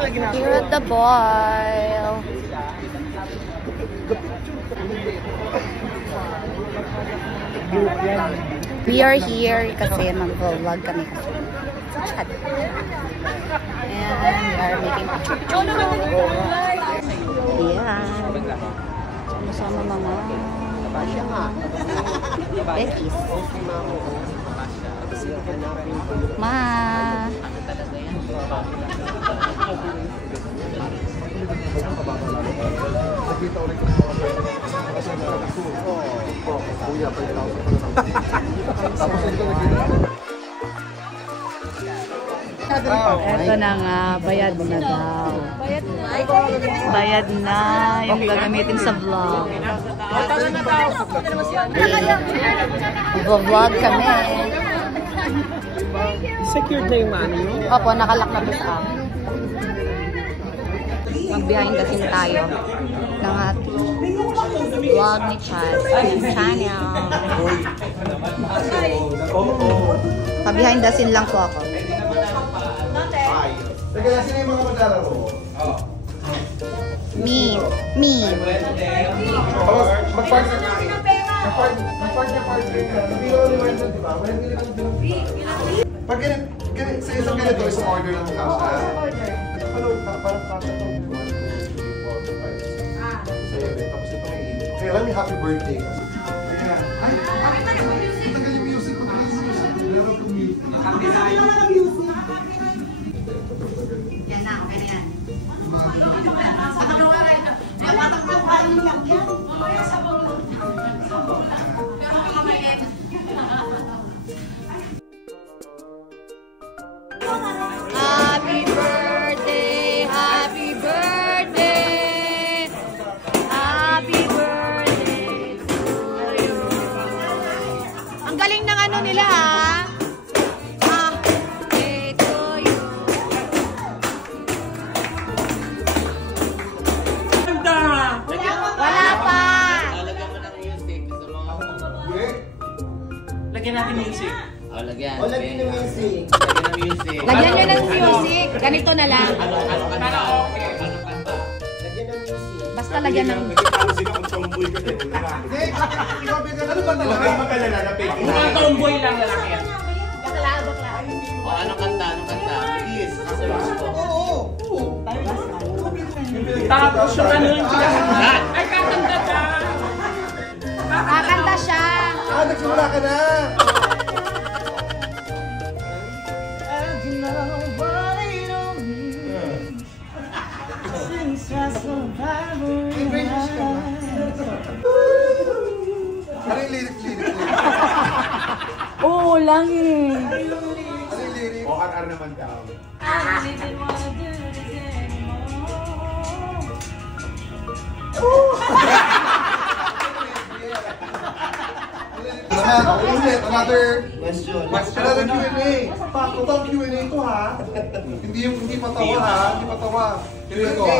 Here at the boil. We are here kasi mag-vlog kami kasi. Chat. And we are making picture. Ayan. Sama-sama mga Betis. Ma. Ito na nga, bayad na daw. Bayad na yung gagamitin sa vlog. Mag-vlog kami. Secured na yung money mo? Opo, nakalak na po sa akin. Mag-behind the scene tayo ng ating vlog ni Chaz channel. Pa-behind the scene lang po ako. Me. Pag ganit sa isang ganito, isang order lang ka siya. Ito parang kasha ito. 1, 2, 3, 4, 5, 6, 7. Tapos ito may 8. Kaya lang may happy birthday kasi. Ay, matagal yung music. Meron kong music. Yan na, okay na yan. Happy birthday, happy birthday, happy birthday to you. Ang galing ng ano nila ha. Happy to you. Wala pa. Lagyan natin music. Lagyan. Lagyan ng music. Lagyan nyo ng music. Ganito na lang. Para okay. Lagyan ng music. Basta lagyan ng... Ano ba talaga? Magalala na fake. Mga tomboy lang lalaki yan. Bakla. Anong kanta? Yes. Tapos yung ano yung pinakanta. Ay, kakanta ka! Kakanta siya. Nagsimula ka na! Ano yung lyric? Oo lang eh. Ano yung lyric? ORR naman daw. Another question. Another Q&A. Ito ang Q&A ko ha. Hindi patawa ha. Hindi patawa. Q&A.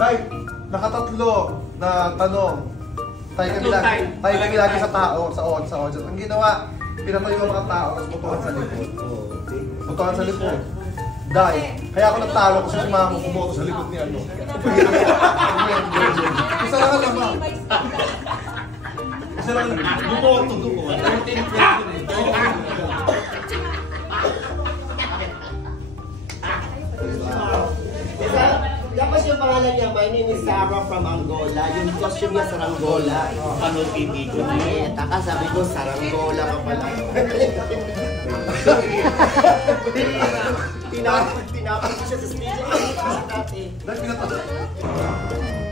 Right. Nakatatlo na tanong. Tayo kami lagi sa tao, sa audience. Ang ginawa, pinatayo ang mga tao, tapos butuhan sa likod. Butuhan sa likod. Dahil, kaya ako natalo kasi si Mama kumoto sa likod ni ano. Isa lang naman. Isa lang naman. Bumoto. Tapos yung pangalan niya, my name is Sarah from Angola. Yung costume niya Saranggola. Ano TV ko niya? Taka sabi ko, Saranggola ka pala. Tinapos ko siya sa stage. Dahil pinatawa.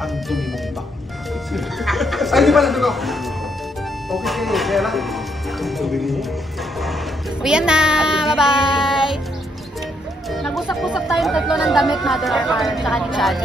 Ang dumi mong bak. Ay, di ba nandun ako? Okay, kaya lang. Ang dumi mo. Uyan na. Bye-bye. Nag-usap-usap tayong tatlo ng damit, Mother RR, tsaka ni Chad.